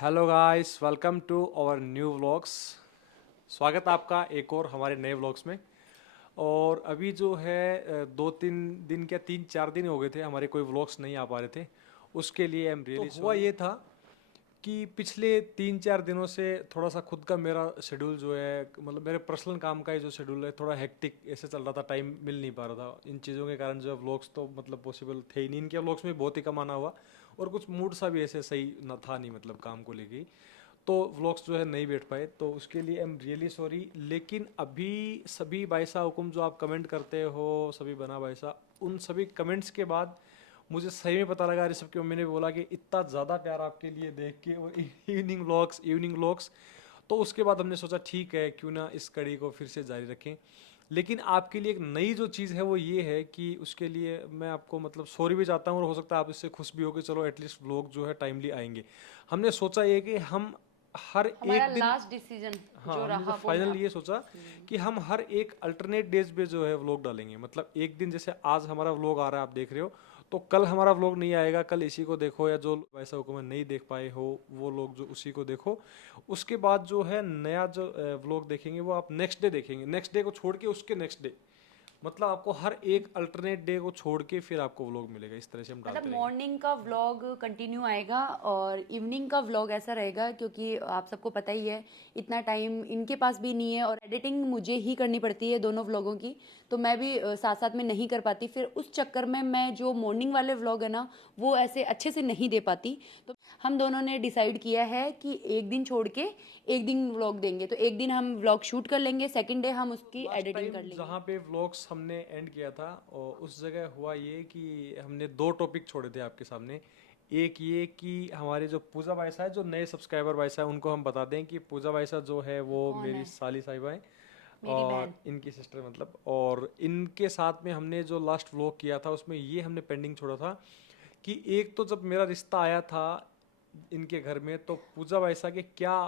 Hello guys, welcome to our new vlogs. स्वागत है आपका एक और हमारे नए व्लॉग्स में। और अभी जो है 2-3 दिन, क्या 3-4 दिन हो गए थे हमारे कोई व्लॉग्स नहीं आ पा रहे थे। उसके लिए आई एम रियली तो हुआ ये था कि पिछले 3-4 दिनों से थोड़ा सा खुद का मेरा शेड्यूल जो है, मतलब मेरे पर्सनल काम का ही जो शेड्यूल है, थोड़ा हेक्टिक ऐसे चल रहा था। टाइम मिल नहीं पा रहा था इन चीज़ों के कारण। जो है व्लॉग्स तो मतलब पॉसिबल थे ही नहीं, इनके व्लॉग्स में बहुत ही कम आना हुआ। और कुछ मूड सा भी ऐसे सही न था नहीं, मतलब काम को लेके ही। तो व्लॉग्स जो है नहीं बैठ पाए, तो उसके लिए आई एम रियली सॉरी। लेकिन अभी सभी भाईसा हुकुम जो आप कमेंट करते हो, सभी बना भाईसा, उन सभी कमेंट्स के बाद मुझे सही में पता लगा। ऋषभ की मम्मी ने बोला कि इतना ज़्यादा प्यार आपके लिए देख के, और इवनिंग व्लॉग्स। तो उसके बाद हमने सोचा ठीक है, क्यों ना इस कड़ी को फिर से जारी रखें। लेकिन आपके लिए एक नई जो चीज़ है वो ये है कि उसके लिए मैं आपको मतलब सॉरी भी चाहता हूँ, और हो सकता है आप इससे खुश भी हो कि चलो एटलीस्ट व्लॉग जो है टाइमली आएंगे। हमने सोचा ये कि हम हर हमारा एक दिन, लास्ट डिसीजन हाँ जो हमने जो रहा वो मैं फाइनल आप ये सोचा कि हम हर एक अल्टरनेट डेज पे जो है व्लॉग डालेंगे। मतलब एक दिन, जैसे आज हमारा व्लॉग आ रहा है आप देख रहे हो, तो कल हमारा व्लॉग नहीं आएगा, कल इसी को देखो, या जो वैसा हुक्म नहीं देख पाए हो वो लोग जो उसी को देखो। उसके बाद जो है नया जो व्लॉग देखेंगे वो आप नेक्स्ट डे देखेंगे, नेक्स्ट डे को छोड़ के उसके नेक्स्ट डे। मतलब आपको हर एक अल्टरनेट डे को छोड़ के फिर आपको व्लॉग मिलेगा। इस तरह से हम मतलब डालते रहेंगे। मॉर्निंग का व्लॉग कंटिन्यू आएगा और इवनिंग का व्लॉग ऐसा रहेगा, क्योंकि आप सबको पता ही है इतना टाइम इनके पास भी नहीं है और एडिटिंग मुझे ही करनी पड़ती है दोनों व्लॉगों की। तो मैं भी साथ साथ में नहीं कर पाती, फिर उस चक्कर में मैं जो मॉर्निंग वाले व्लॉग है ना वो ऐसे अच्छे से नहीं दे पाती। तो हम दोनों ने डिसाइड किया है कि एक दिन छोड़ के एक दिन व्लॉग देंगे, तो एक दिन हम व्लॉग शूट कर लेंगे, सेकेंड डे हम उसकी लास्ट एडिटिंग टाइम कर लेंगे। जहाँ पे व्लॉग्स हमने एंड किया था, और उस जगह हुआ ये कि हमने दो टॉपिक छोड़े थे आपके सामने। एक ये कि हमारे जो पूजा भाईसा है, जो नए सब्सक्राइबर भाईसा है, उनको हम बता दें कि पूजा भाईसा जो है वो कौन मेरी है? साली साहिबा है, मेरी बहन। और इनकी सिस्टर मतलब। और इनके साथ में हमने जो लास्ट व्लॉग किया था उसमें ये हमने पेंडिंग छोड़ा था कि एक तो जब मेरा रिश्ता आया था इनके घर में, तो पूजा वैसा के क्या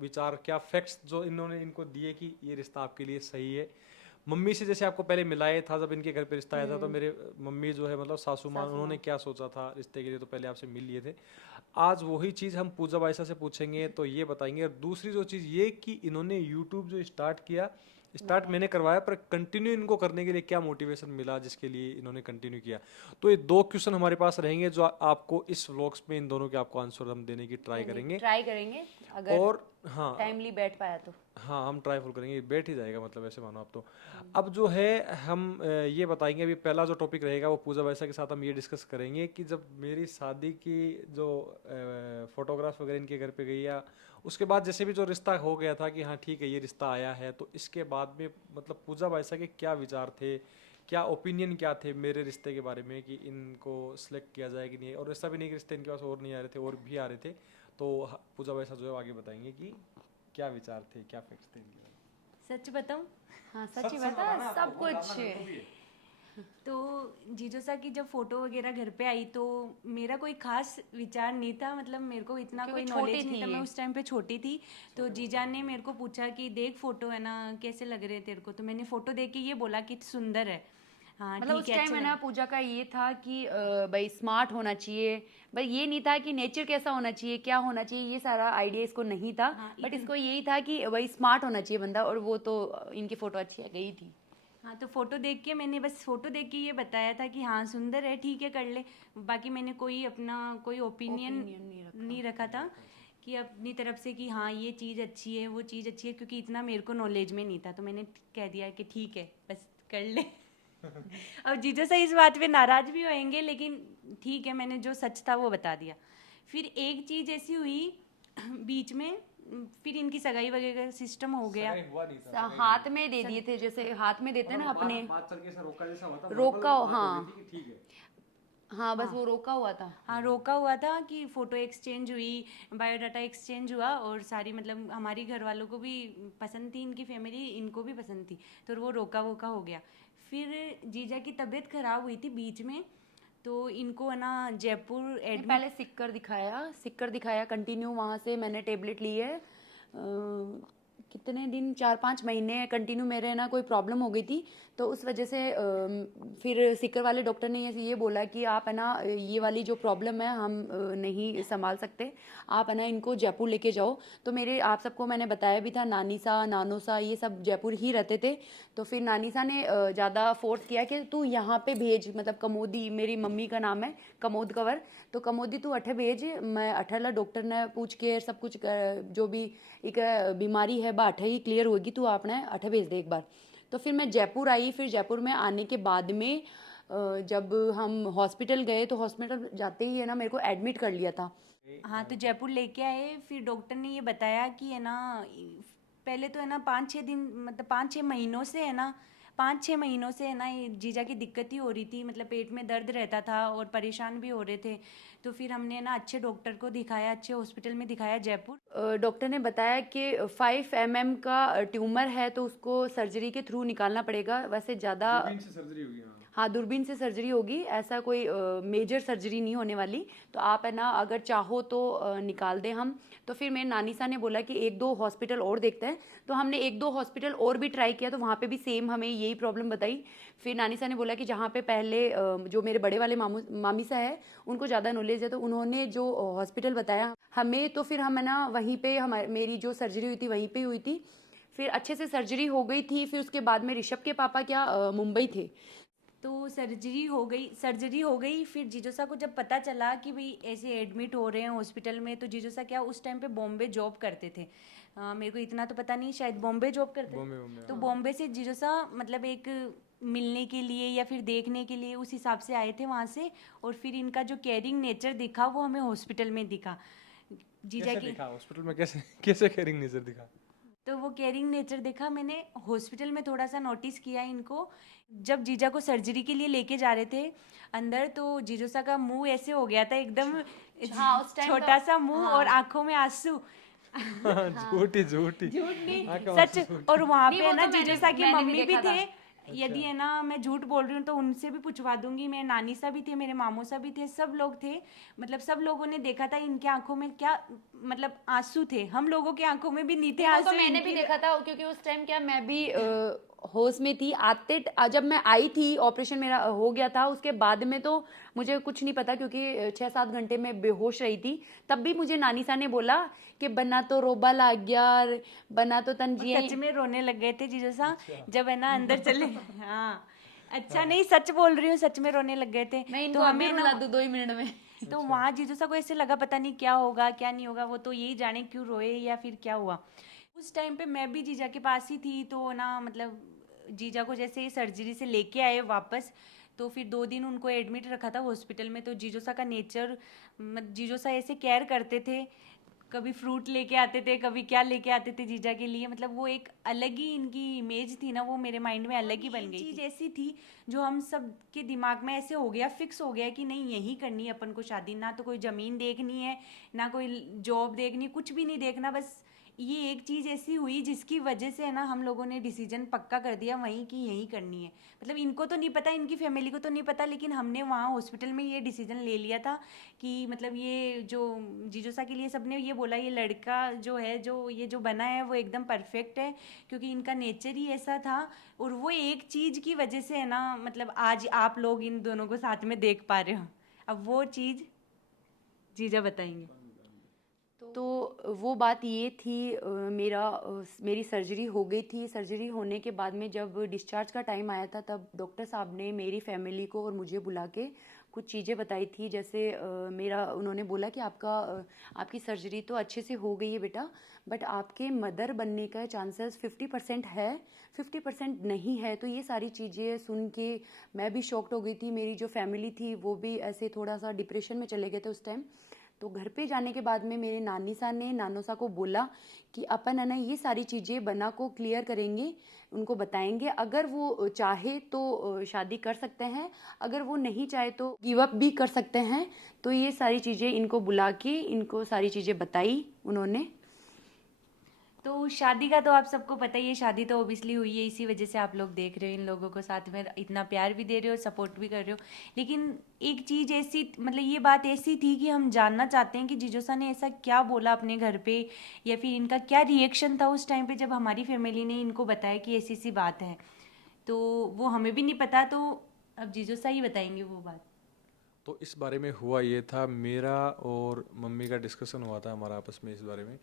विचार, क्या फैक्ट्स जो इन्होंने इनको दिए कि ये रिश्ता आपके लिए सही है। मम्मी से जैसे आपको पहले मिलाया था, जब इनके घर पे रिश्ता आया था, तो हम्म। मेरे मम्मी जो है मतलब सासू माँ, सासू उन्होंने माँ। क्या सोचा था रिश्ते के लिए, तो पहले आपसे मिल लिए थे। आज वही चीज़ हम पूजा बाईसा से पूछेंगे तो ये बताएंगे। और दूसरी जो चीज़ ये कि इन्होंने यूट्यूब जो स्टार्ट किया, स्टार्ट मैंने। मैंने करवाया, पर कंटिन्यू इनको करने के लिए क्या मोटिवेशन मिला जिसके लिए इन्होंने कंटिन्यू किया। तो ये दो क्वेश्चन हमारे पास रहेंगे, जो आपको इस व्लॉग्स में इन दोनों के आपको आंसर हम देने की ट्राई देने करेंगे। ट्राई करेंगे, अगर और हाँ, टाइमली बैठ पाया तो। हाँ हम ट्राई फुल करेंगे, बैठ ही जाएगा मतलब, ऐसे मानो आप तो। अब जो है हम ये बताएंगे। अभी पहला जो टॉपिक रहेगा वो पूजा वैसा के साथ हम ये डिस्कस करेंगे कि जब मेरी शादी की जो फोटोग्राफ्स वगैरह इनके घर पे गई, या उसके बाद जैसे भी जो रिश्ता हो गया था कि हाँ ठीक है ये रिश्ता आया है, तो इसके बाद में मतलब पूजा वैसा के क्या विचार थे, क्या ओपिनियन क्या थे मेरे रिश्ते के बारे में, कि इनको सिलेक्ट किया जाए कि नहीं। और ऐसा भी नहीं कि रिश्ते इनके पास और नहीं आ रहे थे, और भी आ रहे थे। तो पूजा वैसा जो है आगे बताएंगे कि क्या विचार थे, क्या फैक्ट्स थे इनके बारे सच बताऊं हाँ, में। सच ही सच सच बता बताना है आपको, सब कौन डालना कुछ। घर को भी है। तो जीजो सा की जब फोटो वगैरह घर पे आई तो मेरा कोई खास विचार नहीं था, मतलब मेरे को इतना क्योंकि कोई छोटी नॉलेज नहीं थी था, मैं ये। उस टाइम पे छोटी थी। तो जीजा ने मेरे को पूछा कि देख फोटो है ना, कैसे लग रहे हैं तेरे को, तो मैंने फोटो देख के ये बोला कि सुंदर है। हाँ मतलब ठीक उस है, टाइम अच्छे है ना, लग। पूजा का ये था कि भाई स्मार्ट होना चाहिए। भाई ये नहीं था कि नेचर कैसा होना चाहिए, क्या होना चाहिए, ये सारा आइडिया इसको नहीं था। हाँ बट इतन इसको यही था कि भाई स्मार्ट होना चाहिए बंदा, और वो तो इनकी फोटो अच्छी आ गई थी। हाँ तो फोटो देख के मैंने बस फोटो देख के ये बताया था कि हाँ सुंदर है, ठीक है कर ले। बाकी मैंने कोई अपना कोई ओपिनियन ओपिनियन नहीं रखा। नहीं रखा था कि अपनी तरफ से कि हाँ ये चीज़ अच्छी है वो चीज़ अच्छी है, क्योंकि इतना मेरे को नॉलेज में नहीं था, तो मैंने कह दिया कि ठीक है बस कर ले। अब जीजो से इस बात पे नाराज भी होंगे, लेकिन ठीक है मैंने जो सच था वो बता दिया। फिर एक चीज़ ऐसी हुई बीच में, फिर इनकी सगाई वगैरह का सिस्टम हो गया। सगाई हुआ नहीं था, सगाई नहीं हाथ हुई में दे दिए सग थे, जैसे हाथ में देते हैं मतलब ना बात अपने। बात चल के ऐसा रोका जैसा हुआ था, नॉर्मल रोका, बात हो गई हाँ। थी कि ठीक है। हाँ, बस हाँ वो रोका हुआ था। हाँ रोका हुआ था कि फ़ोटो एक्सचेंज हुई, बायोडाटा एक्सचेंज हुआ, और सारी मतलब हमारी घर वालों को भी पसंद थी, इनकी फैमिली इनको भी पसंद थी, तो वो रोका वोका हो गया। फिर जीजा की तबीयत ख़राब हुई थी बीच में, तो इनको है ना जयपुर नहीं, एडमिट। पहले सिक्कर दिखाया, सिक्कर दिखाया कंटिन्यू, वहाँ से मैंने टेबलेट ली है। कितने दिन 4-5 महीने कंटिन्यू मेरे ना कोई प्रॉब्लम हो गई थी। तो उस वजह से फिर सीकर वाले डॉक्टर ने ये बोला कि आप है ना ये वाली जो प्रॉब्लम है हम नहीं संभाल सकते, आप है ना इनको जयपुर लेके जाओ। तो मेरे आप सबको मैंने बताया भी था, नानीसा नानोसा ये सब जयपुर ही रहते थे। तो फिर नानीसा ने ज़्यादा फोर्स किया कि तू यहाँ पे भेज, मतलब कमोदी मेरी मम्मी का नाम है कमोद कंवर, तो कमोदी तू अठे भेज। मैं अठला डॉक्टर ने पूछ के सब कुछ जो भी एक बीमारी है बा अठे ही क्लियर होगी, तू आपने अठे भेज दे एक बार। तो फिर मैं जयपुर आई। फिर जयपुर में आने के बाद में जब हम हॉस्पिटल गए तो हॉस्पिटल जाते ही है ना मेरे को एडमिट कर लिया था। हाँ, तो जयपुर लेके आए। फिर डॉक्टर ने ये बताया कि है ना पहले तो है ना 5-6 दिन, मतलब 5-6 महीनों से है ना 5-6 महीनों से है ना ये जीजा की दिक्कत ही हो रही थी, मतलब पेट में दर्द रहता था और परेशान भी हो रहे थे। तो फिर हमने ना अच्छे डॉक्टर को दिखाया, अच्छे हॉस्पिटल में दिखाया जयपुर। डॉक्टर ने बताया कि 5 mm का ट्यूमर है तो उसको सर्जरी के थ्रू निकालना पड़ेगा। वैसे ज़्यादा सर्जरी होगी। हाँ, दूरबीन से सर्जरी होगी, ऐसा कोई मेजर सर्जरी नहीं होने वाली। तो आप है ना अगर चाहो तो निकाल दें हम। तो फिर मेरे नानी सा ने बोला कि 1-2 हॉस्पिटल और देखते हैं। तो हमने 1-2 हॉस्पिटल और भी ट्राई किया, तो वहाँ पे भी सेम हमें यही प्रॉब्लम बताई। फिर नानी सा ने बोला कि जहाँ पे पहले जो मेरे बड़े वाले मामी सा है उनको ज़्यादा नॉलेज है, तो उन्होंने जो हॉस्पिटल बताया हमें, तो फिर हम है ना वहीं पे हमारी मेरी जो सर्जरी हुई थी वहीं पे हुई थी। फिर अच्छे से सर्जरी हो गई थी। फिर उसके बाद में ऋषभ के पापा क्या मुंबई थे। तो सर्जरी हो गई। फिर जीजोसा को जब पता चला कि भाई ऐसे एडमिट हो रहे हैं हॉस्पिटल में, तो जीजोसा क्या उस टाइम पे बॉम्बे जॉब करते थे। मेरे को इतना तो पता नहीं, शायद बॉम्बे जॉब करते थे। तो बॉम्बे से जीजोसा मतलब एक मिलने के लिए या फिर देखने के लिए उस हिसाब से आए थे वहाँ से। और फिर इनका जो केयरिंग नेचर दिखा वो हमें हॉस्पिटल में दिखा। जीजा कैसे की दिखा हॉस्पिटल में, कैसे कैसे केयरिंग नेचर दिखा? तो वो केयरिंग नेचर देखा मैंने हॉस्पिटल में, थोड़ा सा नोटिस किया इनको। जब जीजा को सर्जरी के लिए लेके जा रहे थे अंदर, तो जीजोसा का मुंह ऐसे हो गया था एकदम हाँ, उस टाइम छोटा सा मुंह हाँ। और आंखों में आंसू। झूठी झूठी झूठ नहीं, आंखों में सच। आंसू सूट। और वहां नहीं, पे वो है ना तो मैंने जीजोसा की मैंने भी मम्मी भी देखा था। थे। यदि है ना मैं झूठ बोल रही हूँ तो उनसे भी पूछवा दूंगी। मेरे नानी सा भी थे, मेरे मामू सा भी थे, सब लोग थे। मतलब सब लोगों ने देखा था इनके आंखों में क्या, मतलब आंसू थे। हम लोगों की आंखों में भी नहीं थे वो आंसू, तो मैंने भी इनकी देखा था, क्योंकि उस टाइम क्या मैं भी होश में थी। जब मैं आई थी ऑपरेशन मेरा हो गया था, उसके बाद में तो मुझे कुछ नहीं पता, क्योंकि 6-7 घंटे में बेहोश रही थी। तब भी मुझे नानी सा ने बोला कि बना तो रोबा लाग गया, बना तो तन जिए। सच में रोने लग गए थे जीजोसा जब है ना अंदर चले। हाँ, अच्छा नहीं, सच बोल रही हूँ, सच में रोने लग गए थे। मैं तो इनको अभी हमें रुला ना दूं 2 ही मिनट में। तो वहाँ जीजोसा को ऐसे लगा पता नहीं क्या होगा क्या नहीं होगा, वो तो यही जाने क्यों रोए या फिर क्या हुआ। उस टाइम पे मैं भी जीजा के पास ही थी। तो ना मतलब जीजा को जैसे सर्जरी से लेके आए वापस, तो फिर 2 दिन उनको एडमिट रखा था हॉस्पिटल में। तो जीजोसा का नेचर, जीजोसा ऐसे केयर करते थे, कभी फ्रूट लेके आते थे, कभी क्या लेके आते थे जीजा के लिए। मतलब वो एक अलग ही इनकी इमेज थी ना, वो मेरे माइंड में अलग ही बन गई। चीज़ ऐसी थी जो हम सब के दिमाग में ऐसे हो गया, फिक्स हो गया कि नहीं यही करनी है अपन को शादी। ना तो कोई ज़मीन देखनी है, ना कोई जॉब देखनी, कुछ भी नहीं देखना। बस ये एक चीज़ ऐसी हुई जिसकी वजह से है ना हम लोगों ने डिसीजन पक्का कर दिया वहीं कि यही करनी है। मतलब इनको तो नहीं पता, इनकी फैमिली को तो नहीं पता, लेकिन हमने वहाँ हॉस्पिटल में ये डिसीजन ले लिया था कि मतलब ये जो जीजोसा के लिए सबने ये बोला, ये लड़का जो है, जो ये जो बना है वो एकदम परफेक्ट है, क्योंकि इनका नेचर ही ऐसा था। और वो एक चीज़ की वजह से है ना, मतलब आज आप लोग इन दोनों को साथ में देख पा रहे हो। अब वो चीज़ जीजा बताएंगे। तो वो बात ये थी, मेरी सर्जरी हो गई थी। सर्जरी होने के बाद में जब डिस्चार्ज का टाइम आया था, तब डॉक्टर साहब ने मेरी फैमिली को और मुझे बुला के कुछ चीज़ें बताई थी। जैसे उन्होंने बोला कि आपकी सर्जरी तो अच्छे से हो गई है बेटा, बट आपके मदर बनने का चांसेस 50% है, 50% नहीं है। तो ये सारी चीज़ें सुन के मैं भी शॉक्ड हो गई थी। मेरी जो फैमिली थी वो भी ऐसे थोड़ा सा डिप्रेशन में चले गए थे उस टाइम। तो घर पे जाने के बाद में मेरे नानी सा ने नानो सा को बोला कि अपन है ना ये सारी चीज़ें बना को क्लियर करेंगे, उनको बताएंगे। अगर वो चाहे तो शादी कर सकते हैं, अगर वो नहीं चाहे तो गिव अप भी कर सकते हैं। तो ये सारी चीज़ें इनको बुला के इनको सारी चीज़ें बताई उन्होंने। तो शादी का तो आप सबको पता ही है, शादी तो ओबियसली हुई है, इसी वजह से आप लोग देख रहे हो इन लोगों को साथ में, इतना प्यार भी दे रहे हो, सपोर्ट भी कर रहे हो। लेकिन एक चीज़ ऐसी, मतलब ये बात ऐसी थी कि हम जानना चाहते हैं कि जीजोसा ने ऐसा क्या बोला अपने घर पे, या फिर इनका क्या रिएक्शन था उस टाइम पे जब हमारी फैमिली ने इनको बताया कि ऐसी सी बात है। तो वो हमें भी नहीं पता, तो अब जीजोसा ही बताएंगे वो बात। तो इस बारे में हुआ ये था, मेरा और मम्मी का डिस्कशन हुआ था हमारा आपस में इस बारे में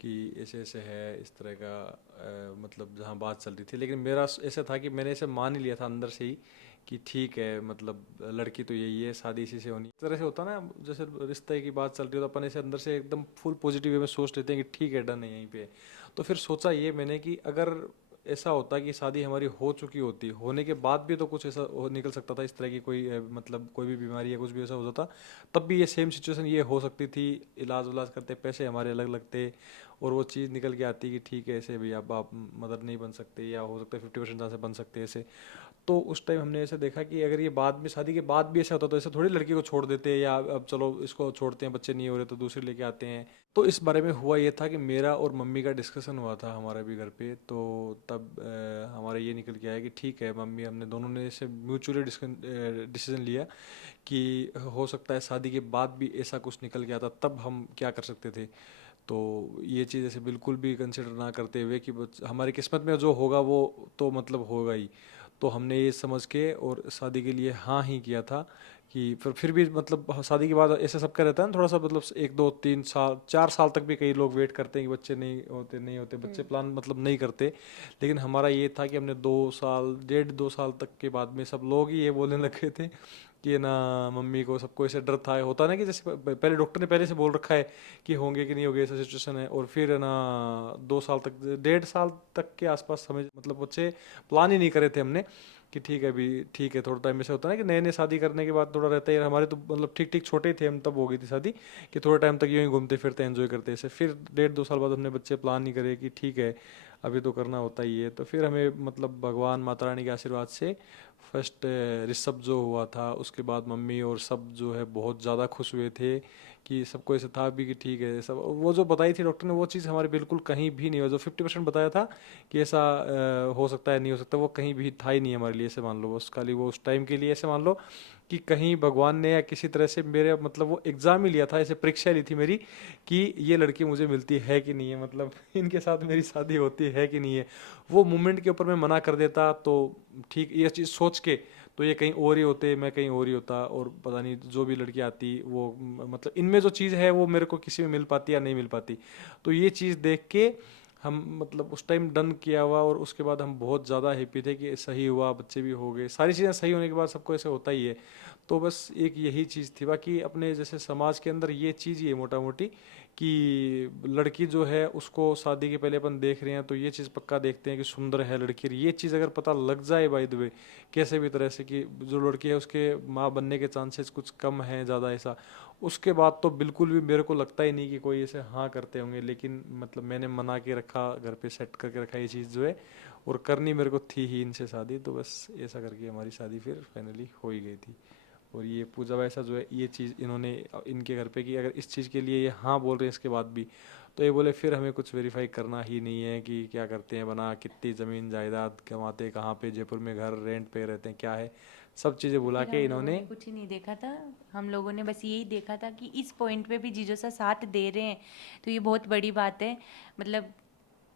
कि ऐसे ऐसे है, इस तरह का मतलब जहाँ बात चल रही थी। लेकिन मेरा ऐसा था कि मैंने ऐसे मान ही लिया था अंदर से ही कि ठीक है, मतलब लड़की तो यही है, शादी इसी से होनी। इस तरह से होता ना, जैसे रिश्ते की बात चल रही हो तो अपन ऐसे अंदर से एकदम फुल पॉजिटिव वे में सोच लेते हैं कि ठीक है, डन है यहीं पे। तो फिर सोचा ये मैंने कि अगर ऐसा होता कि शादी हमारी हो चुकी होती, होने के बाद भी तो कुछ ऐसा निकल सकता था, इस तरह की कोई मतलब कोई भी बीमारी या कुछ भी ऐसा हो जाता, तब भी ये सेम सिचुएशन ये हो सकती थी। इलाज उलाज करते, पैसे हमारे अलग लगते, और वो चीज़ निकल के आती कि ठीक है ऐसे भी अब आप मदर नहीं बन सकते, या हो सकता है 50% चांस से बन सकते हैं ऐसे। तो उस टाइम हमने ऐसे देखा कि अगर ये बाद में, शादी के बाद भी ऐसा होता तो ऐसे थोड़ी लड़की को छोड़ देते, या अब चलो इसको छोड़ते हैं, बच्चे नहीं हो रहे तो दूसरी लेके आते हैं। तो इस बारे में हुआ ये था कि मेरा और मम्मी का डिस्कशन हुआ था हमारे भी घर पे। तो तब हमारा ये निकल के आया कि ठीक है, मम्मी हमने दोनों ने ऐसे म्यूचुअली डिसीजन लिया कि हो सकता है शादी के बाद भी ऐसा कुछ निकल गया था, तब हम क्या कर सकते थे। तो ये चीज़ ऐसे बिल्कुल भी कंसिडर ना करते हुए कि हमारी किस्मत में जो होगा वो तो मतलब होगा ही, तो हमने ये समझ के और शादी के लिए हाँ ही किया था। कि फिर भी मतलब शादी के बाद ऐसा सबका रहता है ना, थोड़ा सा मतलब 1 2 3 साल 4 साल तक भी कई लोग वेट करते हैं कि बच्चे नहीं होते बच्चे प्लान मतलब नहीं करते। लेकिन हमारा ये था कि हमने 2 साल 1.5 2 साल तक के बाद में सब लोग ही ये बोलने लगे थे कि ना, मम्मी को सबको ऐसे डर था, होता ना कि जैसे पहले डॉक्टर ने पहले से बोल रखा है कि होंगे कि नहीं होंगे, ऐसा सिचुएशन है। और फिर है ना 2 साल तक 1.5 साल तक के आसपास हमें मतलब बच्चे प्लान ही नहीं करे थे हमने कि ठीक है अभी ठीक है। थोड़ा टाइम ऐसे होता है ना कि नए नए शादी करने के बाद थोड़ा रहता है, हमारे तो मतलब ठीक ठीक छोटे ही थे हम, तब हो गई थी शादी कि थोड़े टाइम तक यूँ ही घूमते फिरते एंजॉय करते ऐसे। फिर 1.5 2 साल बाद हमने बच्चे प्लान नहीं करे कि ठीक है अभी तो करना होता ही है। तो फिर हमें मतलब भगवान माता रानी के आशीर्वाद से फर्स्ट ऋषभ जो हुआ था, उसके बाद मम्मी और सब जो है बहुत ज़्यादा खुश हुए थे कि सबको ऐसा था भी कि ठीक है सब। वो जो बताई थी डॉक्टर ने वो चीज़ हमारे बिल्कुल कहीं भी नहीं हुआ। जो 50% बताया था कि ऐसा हो सकता है नहीं हो सकता, वो कहीं भी था ही नहीं हमारे लिए। ऐसे मान लो बस खाली वो उस टाइम के लिए ऐसे मान लो कि कहीं भगवान ने या किसी तरह से मेरे मतलब वो एग्ज़ाम ही लिया था, ऐसे परीक्षा ली थी मेरी कि ये लड़की मुझे मिलती है कि नहीं है, मतलब इनके साथ मेरी शादी होती है कि नहीं है। वो मोमेंट के ऊपर मैं मना कर देता तो ठीक, ये चीज़ सोच के तो ये कहीं और ही होते, मैं कहीं और ही होता, और पता नहीं जो भी लड़की आती वो मतलब इनमें जो चीज़ है वो मेरे को किसी में मिल पाती या नहीं मिल पाती। तो ये चीज़ देख के हम मतलब उस टाइम डन किया हुआ, और उसके बाद हम बहुत ज़्यादा हैप्पी थे कि सही हुआ, बच्चे भी हो गए, सारी चीज़ें सही होने के बाद सबको ऐसे होता ही है। तो बस एक यही चीज़ थी। बाकी अपने जैसे समाज के अंदर ये चीज़ ही है मोटा मोटी कि लड़की जो है उसको शादी के पहले अपन देख रहे हैं तो ये चीज़ पक्का देखते हैं कि सुंदर है लड़की। ये चीज़ अगर पता लग जाए बाय द वे कैसे भी तरह से कि जो लड़की है उसके माँ बनने के चांसेस कुछ कम हैं ज़्यादा ऐसा, उसके बाद तो बिल्कुल भी मेरे को लगता ही नहीं कि कोई ऐसे हाँ करते होंगे। लेकिन मतलब मैंने मना के रखा, घर पे सेट करके रखा ये चीज़ जो है, और करनी मेरे को थी ही इनसे शादी। तो बस ऐसा करके हमारी शादी फिर फाइनली हो ही गई थी। और ये पूजा वैसा जो है ये चीज़ इन्होंने इनके घर पे की, अगर इस चीज़ के लिए ये हाँ बोल रहे हैं इसके बाद भी, तो ये बोले फिर हमें कुछ वेरीफाई करना ही नहीं है कि क्या करते हैं बना, कितनी ज़मीन जायदाद कमाते, कहाँ पे जयपुर में घर रेंट पे रहते हैं, क्या है, सब चीज़ें बुला फिर के हम लोगों इन्होंने। ने कुछ ही नहीं देखा था, हम लोगों ने बस यही देखा था कि इस पॉइंट पे भी जीजो सा साथ दे रहे हैं, तो ये बहुत बड़ी बात है। मतलब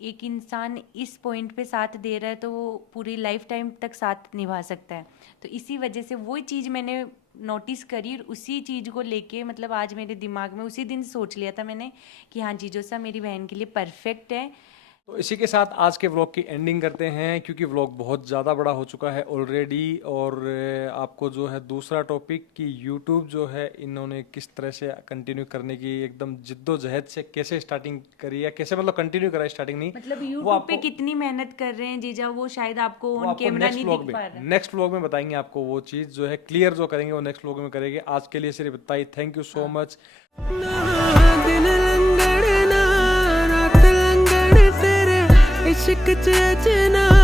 एक इंसान इस पॉइंट पे साथ दे रहा है तो वो पूरी लाइफ टाइम तक साथ निभा सकता है। तो इसी वजह से वो चीज़ मैंने नोटिस करी, और उसी चीज़ को लेके मतलब आज मेरे दिमाग में उसी दिन सोच लिया था मैंने कि हाँ जीजो सा मेरी बहन के लिए परफेक्ट है। तो इसी के साथ आज के व्लॉग की एंडिंग करते हैं, क्योंकि व्लॉग बहुत ज़्यादा बड़ा हो चुका है ऑलरेडी। और आपको जो है दूसरा टॉपिक कि यूट्यूब जो है इन्होंने किस तरह से कंटिन्यू करने की एकदम जिद्दोजहद से कैसे स्टार्टिंग करी, या कैसे मतलब कंटिन्यू करा, स्टार्टिंग नहीं, मतलब वो यूट्यूब पे आपको कितनी मेहनत कर रहे हैं जीजा, वो शायद आपको वो ऑन आपको कैमरा नहीं दिख पा रहा। नेक्स्ट व्लॉग में बताएंगे आपको। वो चीज़ जो है क्लियर जो करेंगे वो नेक्स्ट व्लॉग में करेंगे। आज के लिए सिर्फ इतना ही। Thank you so much. दिन लंगड़ ना रात लंगड़ तेरे इश्क च अजना